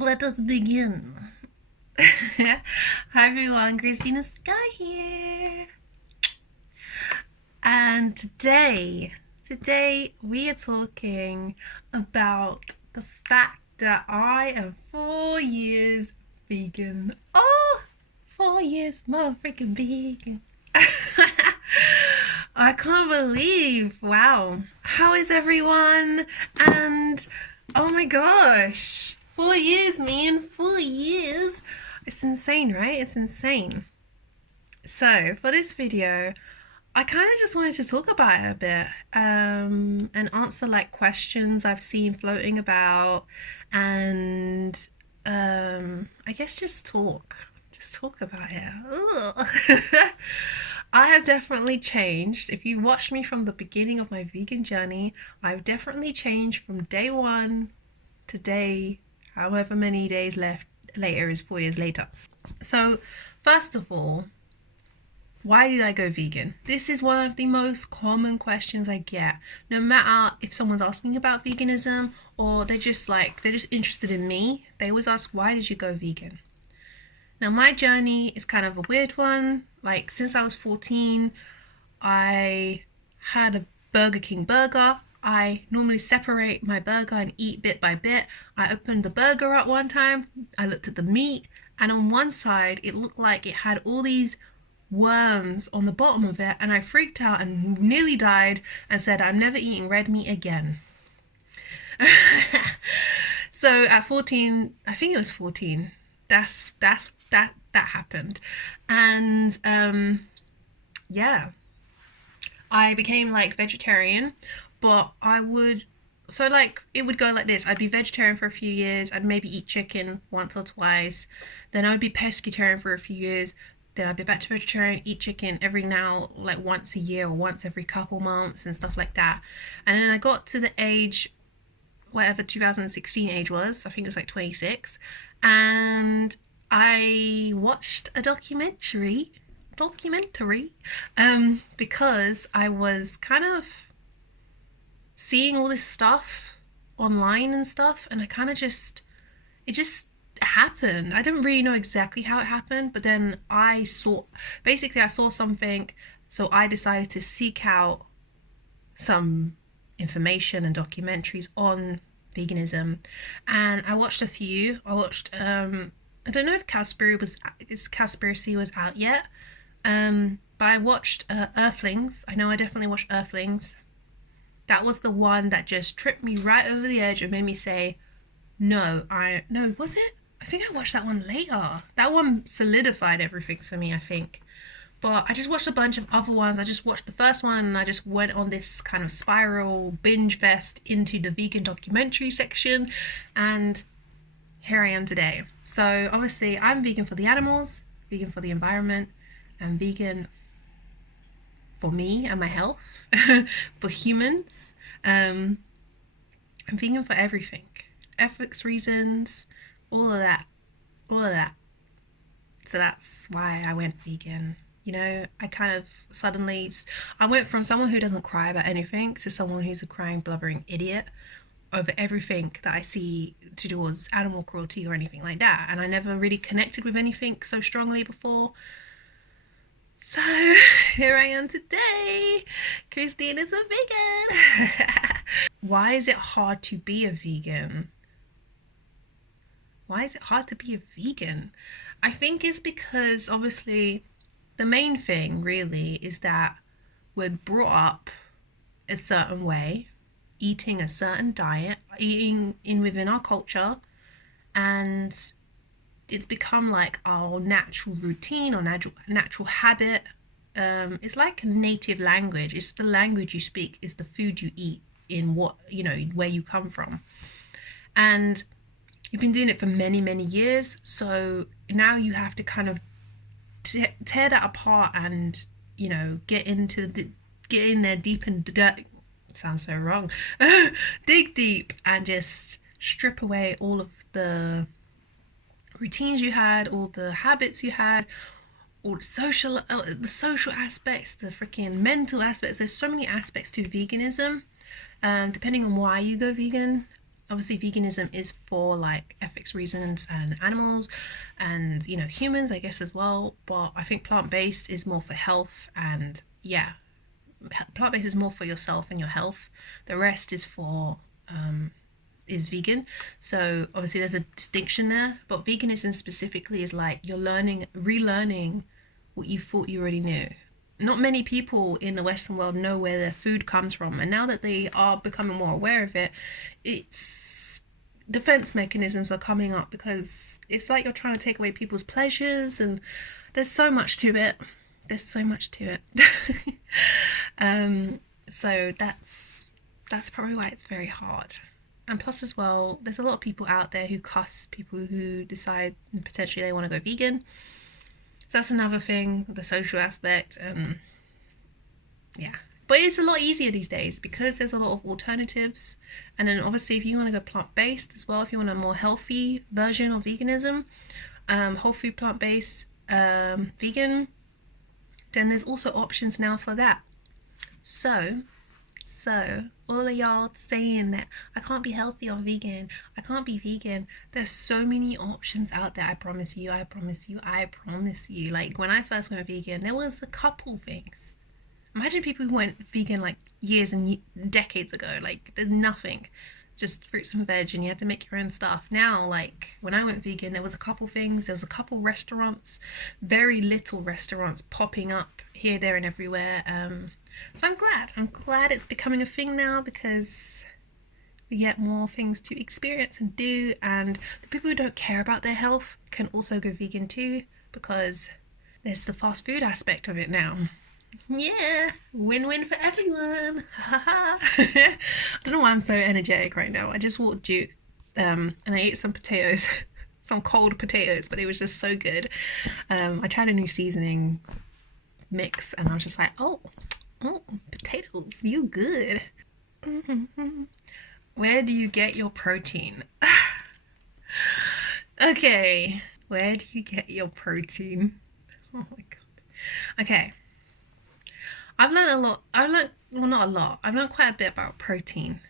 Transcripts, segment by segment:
Let us begin. Hi everyone, Christina Sky here. And today we are talking about the fact that I am 4 years vegan. Oh, 4 years more freaking vegan. I can't believe, wow. How is everyone? And oh my gosh, 4 years, man, 4 years. It's insane, right? It's insane. So for this video, I kind of just wanted to talk about it a bit, and answer like questions I've seen floating about, and I guess just talk about it. I have definitely changed. If you watched me from the beginning of my vegan journey, I've definitely changed from day one to day, however many days left later is 4 years later. So, first of all, why did I go vegan? This is one of the most common questions I get. No matter if someone's asking about veganism or they're just interested in me, they always ask, why did you go vegan? Now, my journey is kind of a weird one. Like, since I was 14, I had a Burger King burger. I normally separate my burger and eat bit by bit. I opened the burger up one time. I looked at the meat, and on one side, it looked like it had all these worms on the bottom of it, and I freaked out and nearly died and said, I'm never eating red meat again. So at 14, I think it was 14, that happened. And yeah, I became like vegetarian, but it would go like this. I'd be vegetarian for a few years. I'd maybe eat chicken once or twice. Then I would be pescatarian for a few years. Then I'd be back to vegetarian, eat chicken every now, like once a year or once every couple months and stuff like that. And then I got to the age, whatever 2016 age was, I think it was like 26. And I watched a documentary, because I was kind of seeing all this stuff online and stuff, and it just happened. I didn't really know exactly how it happened, but then I saw something, so I decided to seek out some information and documentaries on veganism, and I watched a few. I don't know if Cowspiracy was out yet, but I watched Earthlings. I know I definitely watched Earthlings. That was the one that just tripped me right over the edge and made me say, no, was it? I think I watched that one later. That one solidified everything for me, I think. But I just watched a bunch of other ones. I just watched the first one and I just went on this kind of spiral binge fest into the vegan documentary section, and here I am today. So obviously I'm vegan for the animals, vegan for the environment, and vegan for me and my health, for humans. I'm vegan for everything. Ethics reasons, all of that. So that's why I went vegan. You know, I went from someone who doesn't cry about anything to someone who's a crying, blubbering idiot over everything that I see to do with animal cruelty or anything like that. And I never really connected with anything so strongly before. So here I am today. Christine is a vegan. Why is it hard to be a vegan? Why is it hard to be a vegan? I think it's because obviously the main thing really is that we're brought up a certain way, eating a certain diet, eating in within our culture, and it's become like our natural routine or natural habit. It's like a native language. It's the language you speak, it's the food you eat, in what, where you come from. And you've been doing it for many, many years, so now you have to kind of tear that apart and, get in there deep in the dirt. Sounds so wrong. Dig deep and just strip away all of the routines you had, all the habits you had, all the social aspects, the freaking mental aspects. There's so many aspects to veganism, depending on why you go vegan. Obviously veganism is for like ethics reasons and animals and, you know, humans I guess as well, but I think plant-based is more for health. And yeah, plant-based is more for yourself and your health. The rest is for is vegan. So obviously there's a distinction there, but veganism specifically is like you're relearning what you thought you already knew. Not many people in the Western world know where their food comes from, and now that they are becoming more aware of it, it's defense mechanisms are coming up, because it's like you're trying to take away people's pleasures, and there's so much to it. There's so much to it. So that's probably why it's very hard. And plus as well, there's a lot of people out there who cuss people who decide potentially they want to go vegan. So that's another thing, the social aspect. Yeah, but it's a lot easier these days because there's a lot of alternatives. And then obviously if you want to go plant-based as well, if you want a more healthy version of veganism, whole food plant-based, vegan, then there's also options now for that. So all of y'all saying that I can't be healthy or vegan, I can't be vegan, there's so many options out there. I promise you. Like when I first went vegan, there was a couple things. Imagine people who went vegan like years and decades ago. Like there's nothing, just fruits and veg, and you had to make your own stuff. Now, like when I went vegan, there was a couple things. There was a couple restaurants, very little restaurants popping up here, there, and everywhere. So I'm glad it's becoming a thing now, because we get more things to experience and do, and the people who don't care about their health can also go vegan too, because there's the fast food aspect of it now. Yeah, win-win for everyone. I don't know why I'm so energetic right now. I just walked Duke and I ate some potatoes, some cold potatoes, but it was just so good. I tried a new seasoning mix and I was just like, oh, potatoes, you good. Where do you get your protein? Okay, where do you get your protein? Oh my god. Okay, I've learned a lot. Well, not a lot. I've learned quite a bit about protein,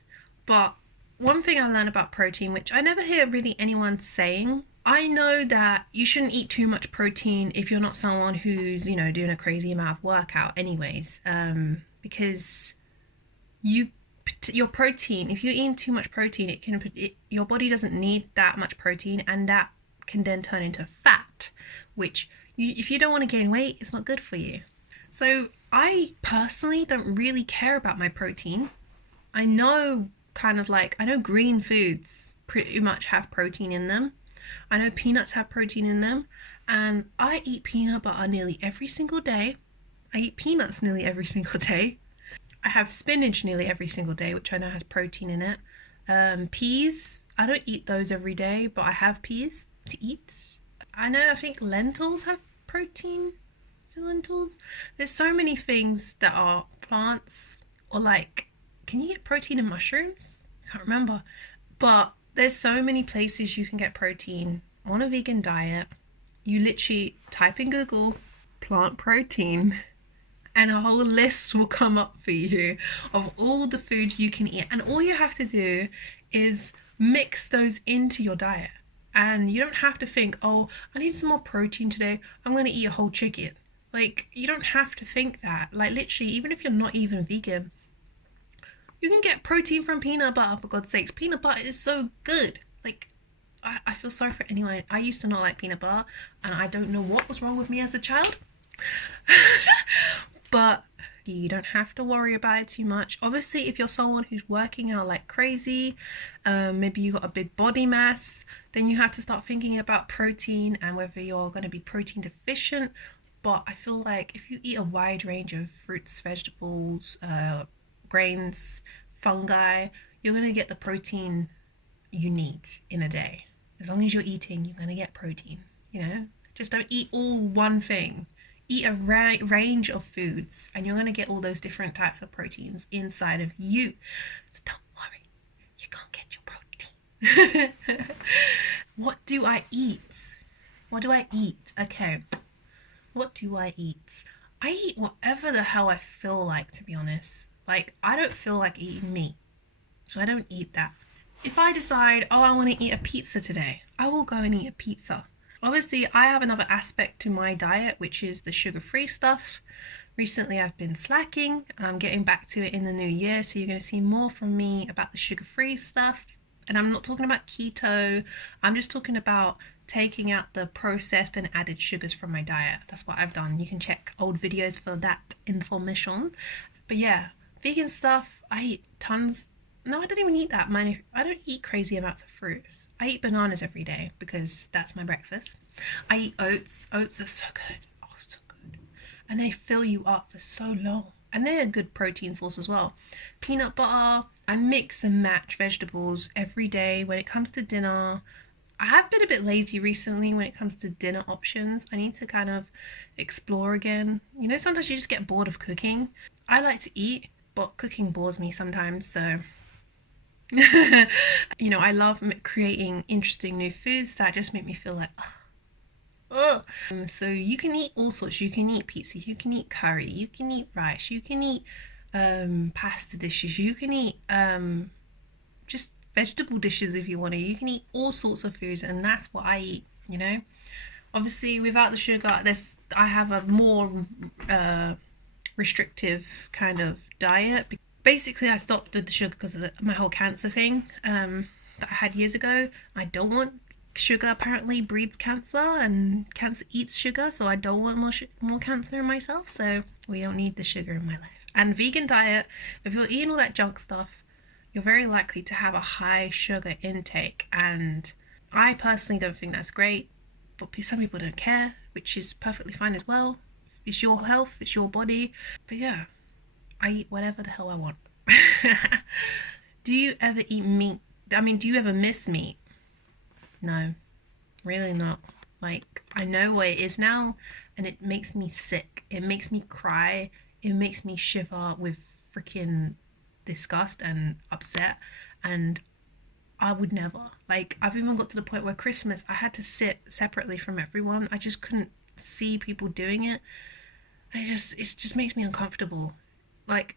but one thing I learned about protein, which I never hear really anyone saying, I know that you shouldn't eat too much protein if you're not someone who's, you know, doing a crazy amount of workout anyways, because your protein, if you're eating too much protein, your body doesn't need that much protein, and that can then turn into fat, which if you don't want to gain weight, it's not good for you. So I personally don't really care about my protein. I know green foods pretty much have protein in them. I know peanuts have protein in them, and I eat peanut butter nearly every single day. I eat peanuts nearly every single day. I have spinach nearly every single day, which I know has protein in it. Peas, I don't eat those every day, but I have peas to eat. I think lentils have protein. Is it lentils? There's so many things that are plants, or like, can you get protein in mushrooms? I can't remember. But there's so many places you can get protein on a vegan diet. You literally type in Google plant protein and a whole list will come up for you of all the food you can eat. And all you have to do is mix those into your diet. And you don't have to think, oh, I need some more protein today, I'm going to eat a whole chicken. Like, you don't have to think that. Like, literally, even if you're not even vegan, you can get protein from peanut butter, for God's sakes. Peanut butter is so good. Like, I feel sorry for anyone. I used to not like peanut butter, and I don't know what was wrong with me as a child. But you don't have to worry about it too much. Obviously, if you're someone who's working out like crazy, maybe you got a big body mass, then you have to start thinking about protein and whether you're going to be protein deficient. But I feel like if you eat a wide range of fruits, vegetables, grains, fungi, you're going to get the protein you need in a day. As long as you're eating, you're going to get protein, you know? Just don't eat all one thing. Eat a range of foods, and you're going to get all those different types of proteins inside of you. So don't worry, you're going to get your protein. What do I eat? Okay. What do I eat? I eat whatever the hell I feel like, to be honest. Like, I don't feel like eating meat, so I don't eat that. If I decide, oh, I want to eat a pizza today, I will go and eat a pizza. Obviously, I have another aspect to my diet, which is the sugar-free stuff. Recently, I've been slacking and I'm getting back to it in the new year. So you're going to see more from me about the sugar-free stuff. And I'm not talking about keto. I'm just talking about taking out the processed and added sugars from my diet. That's what I've done. You can check old videos for that information. But yeah, vegan stuff, I eat tons. No, I don't even eat that many. I don't eat crazy amounts of fruits. I eat bananas every day because that's my breakfast. I eat oats. Oats are so good. Oh, so good. And they fill you up for so long. And they're a good protein source as well. Peanut butter. I mix and match vegetables every day. When it comes to dinner, I have been a bit lazy recently when it comes to dinner options. I need to kind of explore again. You know, sometimes you just get bored of cooking. I like to eat, but cooking bores me sometimes, so you know, I love creating interesting new foods that just make me feel like, ugh. So you can eat all sorts. You can eat pizza, you can eat curry, you can eat rice, you can eat pasta dishes, you can eat just vegetable dishes if you want to. You can eat all sorts of foods, and that's what I eat, you know. Obviously, without the sugar, I have a more restrictive kind of diet. Basically, I stopped with the sugar because of my whole cancer thing that I had years ago. I don't want sugar. Apparently breeds cancer, and cancer eats sugar, so I don't want more cancer in myself. So we don't need the sugar in my life. And vegan diet, if you're eating all that junk stuff, you're very likely to have a high sugar intake, and I personally don't think that's great, but some people don't care, which is perfectly fine as well. It's your health, it's your body. But yeah, I eat whatever the hell I want. Do you ever eat meat? I mean, do you ever miss meat? No, really not. Like, I know what it is now, and it makes me sick. It makes me cry. It makes me shiver with freaking disgust and upset. And I would never. Like, I've even got to the point where Christmas, I had to sit separately from everyone. I just couldn't see people doing it. And it just makes me uncomfortable. Like,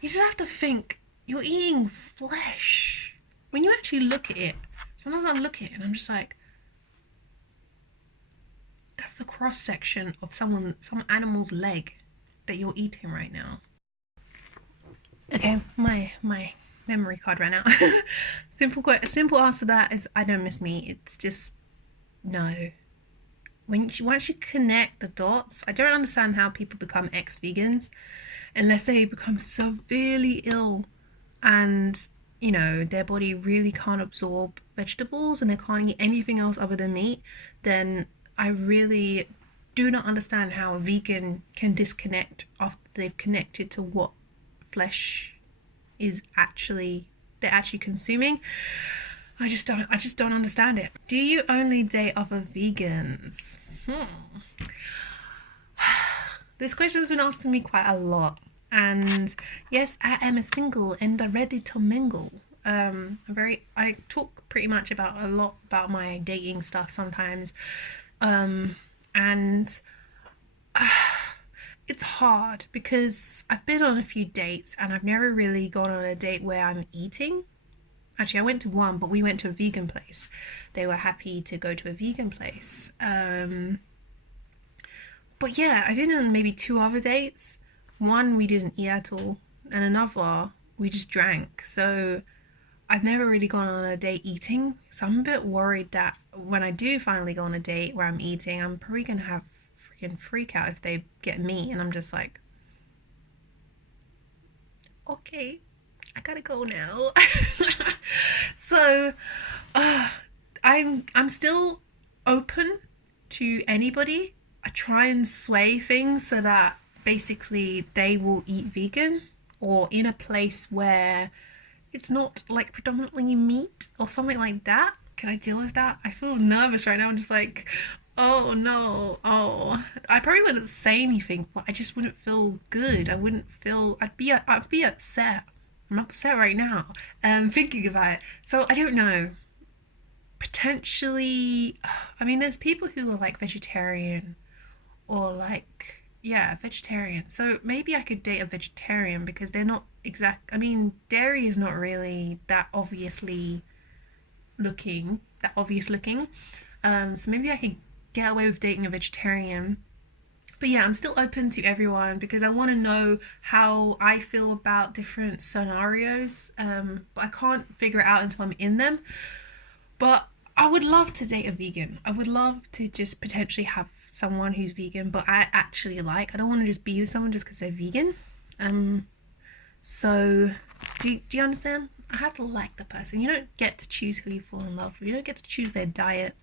you just have to think, you're eating flesh. When you actually look at it, sometimes I look at it and I'm just like, that's the cross section of some animal's leg that you're eating right now. Okay, my memory card ran out. Simple answer to that is I don't miss meat. It's just no. Once you connect the dots, I don't understand how people become ex-vegans unless they become severely ill and, you know, their body really can't absorb vegetables and they can't eat anything else other than meat. Then I really do not understand how a vegan can disconnect after they've connected to what flesh is they're actually consuming. I just don't understand it. Do you only date other vegans? This question's been asked to me quite a lot, and yes, I am a single and I'm ready to mingle. I talk pretty much about a lot about my dating stuff sometimes, and it's hard because I've been on a few dates and I've never really gone on a date where I'm eating. Actually, I went to one, but we went to a vegan place. They were happy to go to a vegan place. But yeah, I've been on maybe 2 other dates. One, we didn't eat at all. And another, we just drank. So I've never really gone on a date eating. So I'm a bit worried that when I do finally go on a date where I'm eating, I'm probably going to have freaking freak out if they get me. And I'm just like, okay, I gotta go now. So I'm still open to anybody. I try and sway things so that basically they will eat vegan or in a place where it's not like predominantly meat or something like that. Can I deal with that? I feel nervous right now. I'm just like, oh no, oh. I probably wouldn't say anything, but I just wouldn't feel good. I'd be upset. I'm upset right now, thinking about it. So I don't know. Potentially, I mean, there's people who are like vegetarian or like yeah, vegetarian. So maybe I could date a vegetarian because they're not exact. I mean, dairy is not really that obvious looking. So maybe I could get away with dating a vegetarian. But yeah, I'm still open to everyone because I want to know how I feel about different scenarios. But I can't figure it out until I'm in them. But I would love to date a vegan. I would love to just potentially have someone who's vegan, but I actually like. I don't want to just be with someone just because they're vegan. Um, so do you understand? I have to like the person. You don't get to choose who you fall in love with. You don't get to choose their diet.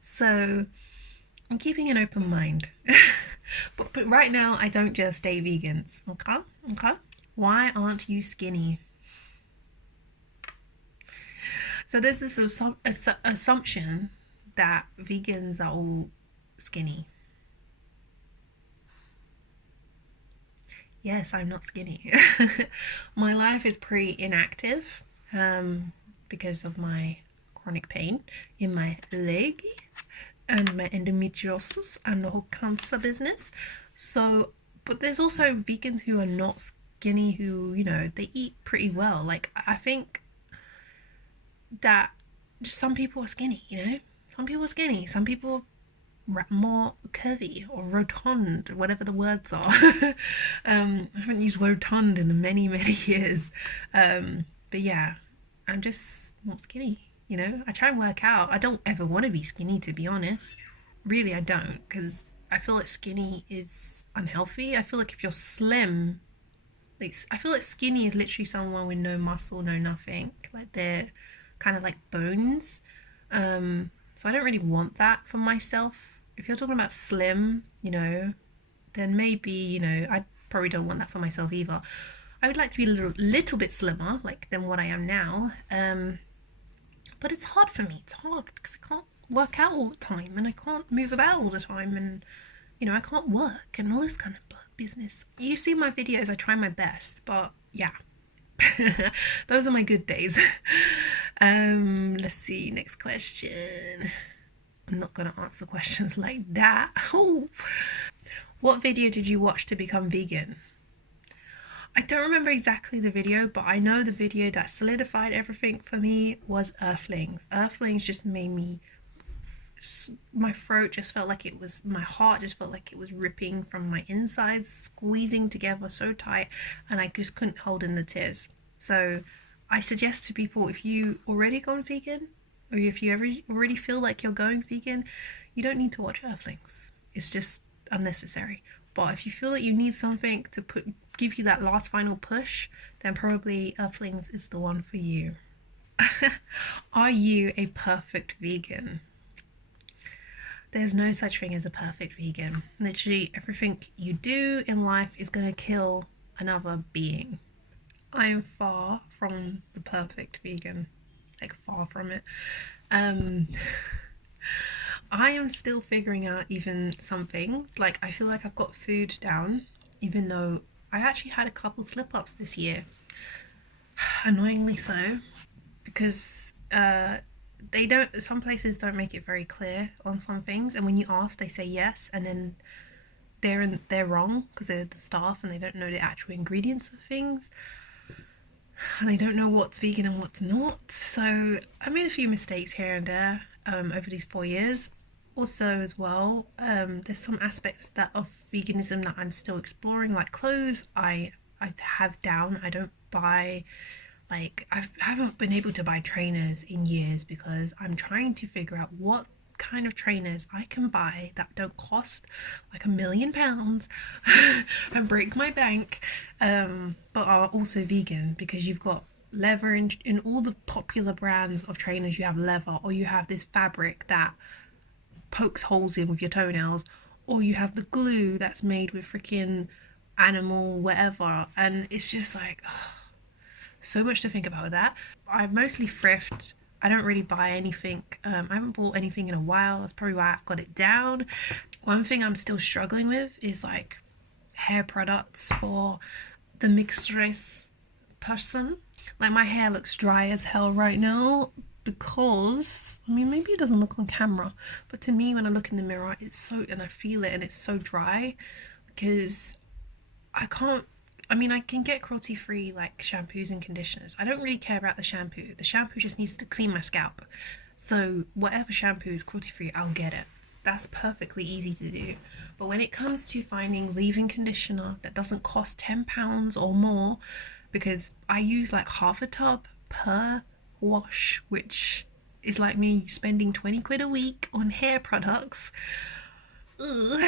So I'm keeping an open mind. but right now I don't just date vegans. Okay? Okay? Why aren't you skinny? So there's this assumption that vegans are all skinny. Yes, I'm not skinny. My life is pretty inactive because of my chronic pain in my leg and my endometriosis and the whole cancer business. So, but there's also vegans who are not skinny who, they eat pretty well. Like, I think that just some people are skinny. Some people are skinny, some people are more curvy or rotund, whatever the words are. I haven't used rotund in many, many years. But yeah, I'm just not skinny. I try and work out. I don't ever want to be skinny, to be honest. Really, I don't, because I feel like skinny is unhealthy. I feel like if you're slim, I feel like skinny is literally someone with no muscle, no nothing. Like they're kind of like bones. So I don't really want that for myself. If you're talking about slim, then maybe, I probably don't want that for myself either. I would like to be a little bit slimmer, like than what I am now. But it's hard for me. It's hard because I can't work out all the time and I can't move about all the time and, I can't work and all this kind of business. You see my videos, I try my best, but yeah. Those are my good days. Let's see, next question. I'm not gonna answer questions like that. Oh. What video did you watch to become vegan? I don't remember exactly the video, but I know the video that solidified everything for me was Earthlings. Earthlings just made me, my throat just felt like my heart just felt like it was ripping from my insides, squeezing together so tight, and I just couldn't hold in the tears. So I suggest to people, if you already gone vegan, or if you already feel like you're going vegan, you don't need to watch Earthlings. It's just unnecessary. But if you feel that you need something to give you that last final push, then probably Earthlings is the one for you. Are you a perfect vegan? There's no such thing as a perfect vegan. Literally everything you do in life is going to kill another being. I am far from the perfect vegan, like far from it. I am still figuring out even some things. Like I feel like I've got food down, even though I actually had a couple slip-ups this year. Annoyingly so, because some places don't make it very clear on some things, and when you ask they say yes, and then they're wrong because they're the staff and they don't know the actual ingredients of things. And they don't know what's vegan and what's not. So I made a few mistakes here and there over these 4 years. Also as well, there's some aspects of veganism that I'm still exploring, like clothes I have down. I don't buy, like I haven't been able to buy trainers in years because I'm trying to figure out what kind of trainers I can buy that don't cost like £1 million and break my bank, but are also vegan, because you've got leather in all the popular brands of trainers. You have leather, or you have this fabric that pokes holes in with your toenails, or you have the glue that's made with freaking animal whatever, and it's just like so much to think about with that. I mostly thrift. I don't really buy anything. I haven't bought anything in a while. That's probably why I've got it down. One thing I'm still struggling with is like hair products for the mixed race person. Like my hair looks dry as hell right now because, I mean, maybe it doesn't look on camera, but to me when I look in the mirror, it's so, and I feel it, and it's so dry. because I can't. I mean, I can get cruelty-free like shampoos and conditioners. I don't really care about the shampoo. The shampoo just needs to clean my scalp. So whatever shampoo is cruelty-free, I'll get it. That's perfectly easy to do. But when it comes to finding leave-in conditioner that doesn't cost £10 or more, because I use like half a tub per wash, which is like me spending 20 quid a week on hair products. Ugh.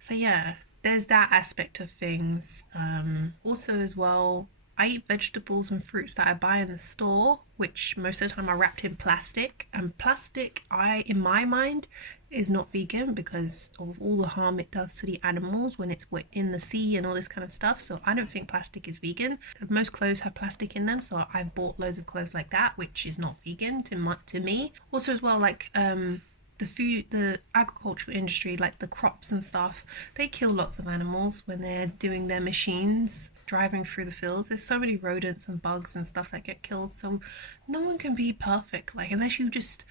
So yeah, there's that aspect of things. Also as well, I eat vegetables and fruits that I buy in the store, which most of the time are wrapped in plastic. And plastic, in my mind, is not vegan because of all the harm it does to the animals when it's in the sea and all this kind of stuff. So I don't think plastic is vegan. Most clothes have plastic in them, so I've bought loads of clothes like that, which is not vegan to me. Also as well, like the agricultural industry, like the crops and stuff, they kill lots of animals when they're doing their machines driving through the fields. There's so many rodents and bugs and stuff that get killed, so no one can be perfect, like unless you just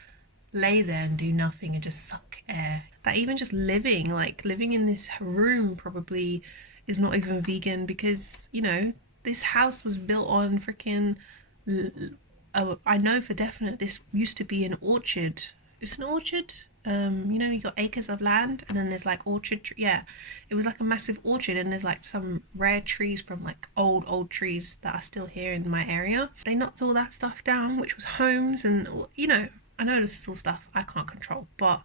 lay there and do nothing and just suck air. That even just living in this room probably is not even vegan, because this house was built on freaking I know for definite this used to be an orchard. It's an orchard. You got acres of land and then there's like orchard. Yeah, it was like a massive orchard, and there's like some rare trees from like old trees that are still here in my area. They knocked all that stuff down, which was homes, and I know this is all stuff I can't control, but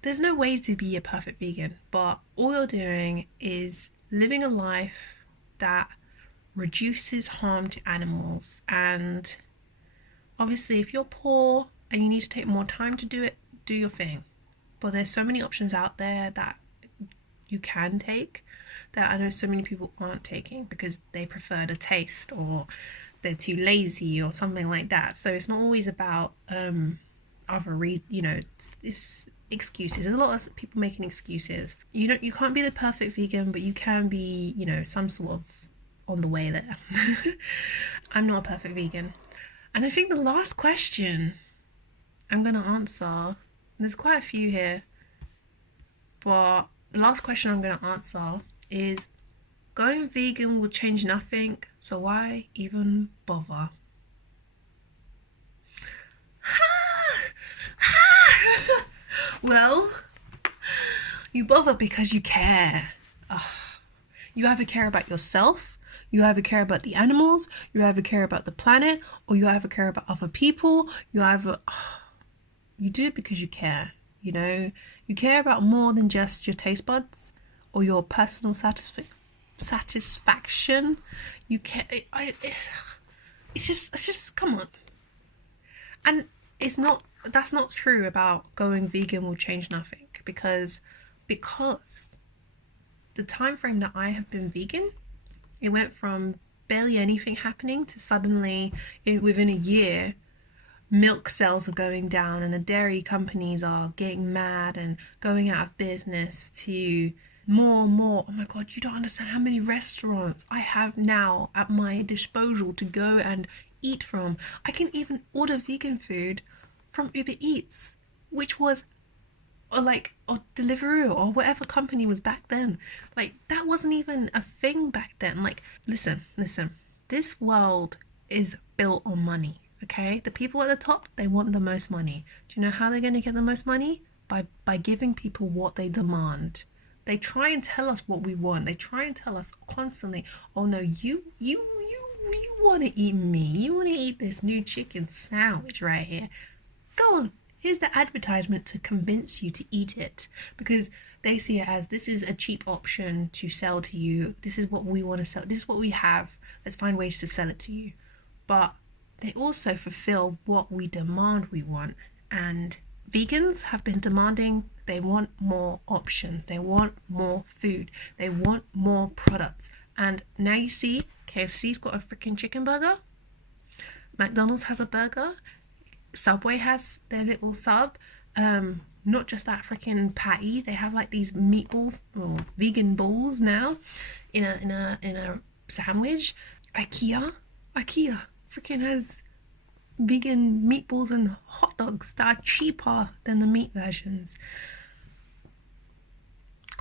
there's no way to be a perfect vegan. But all you're doing is living a life that reduces harm to animals. And obviously, if you're poor and you need to take more time to do it, do your thing. But there's so many options out there that you can take that I know so many people aren't taking because they prefer the taste, or they're too lazy or something like that. So it's not always about it's excuses. There's a lot of people making excuses. You can't be the perfect vegan, but you can be, some sort of on the way there. I'm not a perfect vegan. And I think the last question I'm going to answer, there's quite a few here, but the last question I'm going to answer is, going vegan will change nothing, so why even bother? Well, you bother because you care. You either care about yourself, you either care about the animals, you either care about the planet, or you either care about other people. You do it because you care. You care about more than just your taste buds or your personal satisfaction. You care. It's just come on. And that's not true about going vegan will change nothing, because the time frame that I have been vegan, it went from barely anything happening to suddenly within a year milk sales are going down and the dairy companies are getting mad and going out of business, to more and more. Oh my god, you don't understand how many restaurants I have now at my disposal to go and eat from. I can even order vegan food from Uber Eats, which was or Deliveroo or whatever company was back then. Like, that wasn't even a thing back then. Like, listen, this world is built on money, okay? The people at the top, they want the most money. Do you know how they're going to get the most money? By giving people what they demand. They try and tell us what we want. They try and tell us constantly, oh no, you want to eat me. You want to eat this new chicken sandwich right here. Go on. Here's the advertisement to convince you to eat it, because they see it as, this is a cheap option to sell to you. This is what we want to sell. This is what we have. Let's find ways to sell it to you. But they also fulfill what we demand we want. And vegans have been demanding, they want more options. They want more food. They want more products. And now you see KFC's got a freaking chicken burger. McDonald's has a burger. Subway has their little sub. Not just that freaking patty, they have like these meatball or vegan balls now in a sandwich. IKEA freaking has vegan meatballs and hot dogs that are cheaper than the meat versions.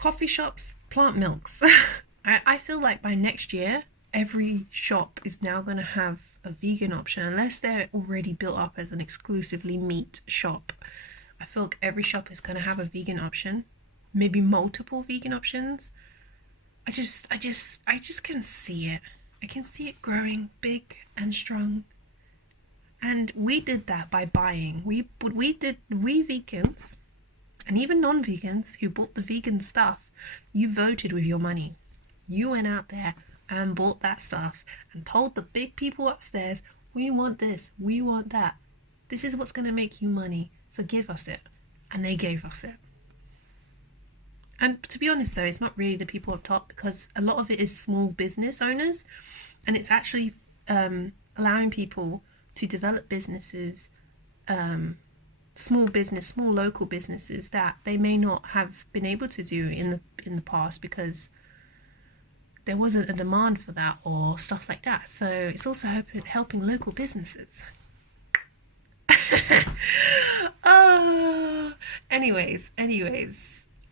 coffee shops, plant milks. I feel like by next year, every shop is now going to have a vegan option, unless they're already built up as an exclusively meat shop. I feel like every shop is going to have a vegan option, maybe multiple vegan options. I just can see it. I can see it growing big and strong. And we did that by buying. We vegans, and even non-vegans who bought the vegan stuff, you voted with your money. You went out there and bought that stuff and told the big people upstairs, we want this, we want that. This is what's going to make you money, so give us it. And they gave us it. And to be honest though, it's not really the people up top, because a lot of it is small business owners, and it's actually allowing people to develop businesses, small local businesses that they may not have been able to do in the past because there wasn't a demand for that or stuff like that. So it's also helping local businesses. Oh, anyways,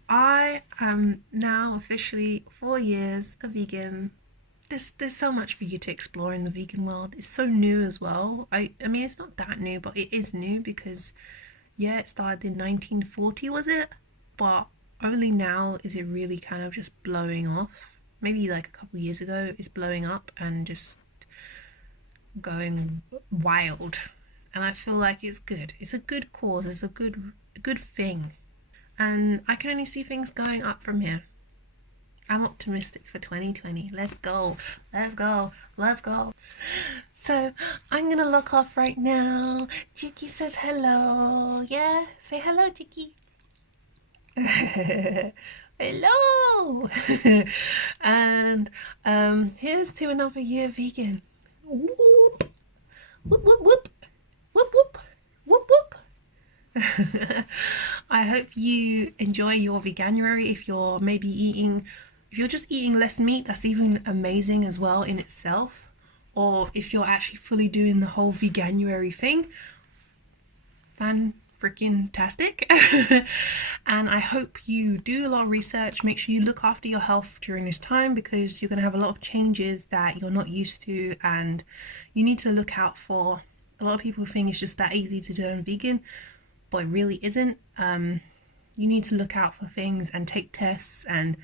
I am now officially 4 years a vegan. There's so much for you to explore in the vegan world. It's so new as well. I mean, it's not that new, but it is new because, yeah, it started in 1940, was it? But only now is it really kind of just blowing off. Maybe like a couple of years ago, it's blowing up and just going wild. And I feel like it's good. It's a good cause. It's a good thing. And I can only see things going up from here. I'm optimistic for 2020. Let's go. Let's go. Let's go. So I'm going to log off right now. Chicky says hello. Yeah, say hello, Chicky. Hello. And here's to another year vegan. Whoop. Whoop, whoop, whoop. Whoop, whoop. Whoop, whoop. I hope you enjoy your Veganuary. If you're just eating less meat, that's even amazing as well in itself. Or if you're actually fully doing the whole Veganuary thing, fan-freaking-tastic. And I hope you do a lot of research. Make sure you look after your health during this time, because you're going to have a lot of changes that you're not used to, and you need to look out for. A lot of people think it's just that easy to turn vegan, but it really isn't. You need to look out for things and take tests and,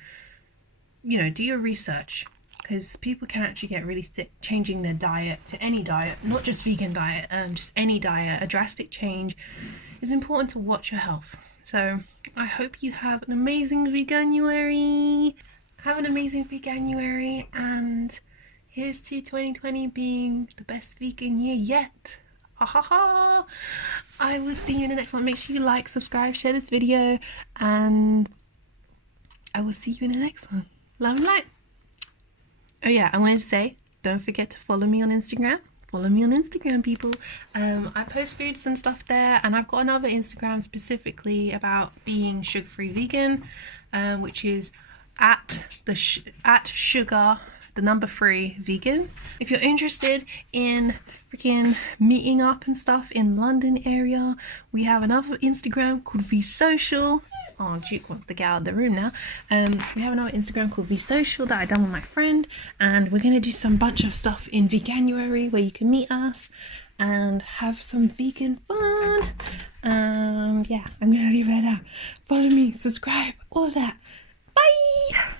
you know, do your research, because people can actually get really sick changing their diet to any diet, not just vegan diet, just any diet. A drastic change is important to watch your health. So I hope you have an amazing Veganuary. Have an amazing Veganuary, and here's to 2020 being the best vegan year yet. Ha ha ha! I will see you in the next one. Make sure you like, subscribe, share this video, and I will see you in the next one. Love and light. Oh yeah, I wanted to say, don't forget to follow me on Instagram. Follow me on Instagram, people. I post foods and stuff there, and I've got another Instagram specifically about being sugar-free vegan, which is at sugar, the number 3 vegan. If you're interested in freaking meeting up and stuff in London area, we have another Instagram called VSocial. Oh, Duke wants to get out of the room now. We have another Instagram called VSocial that I done with my friend, and we're gonna do some bunch of stuff in Veganuary where you can meet us and have some vegan fun. And yeah, I'm gonna leave it there. Follow me, subscribe, all that. Bye.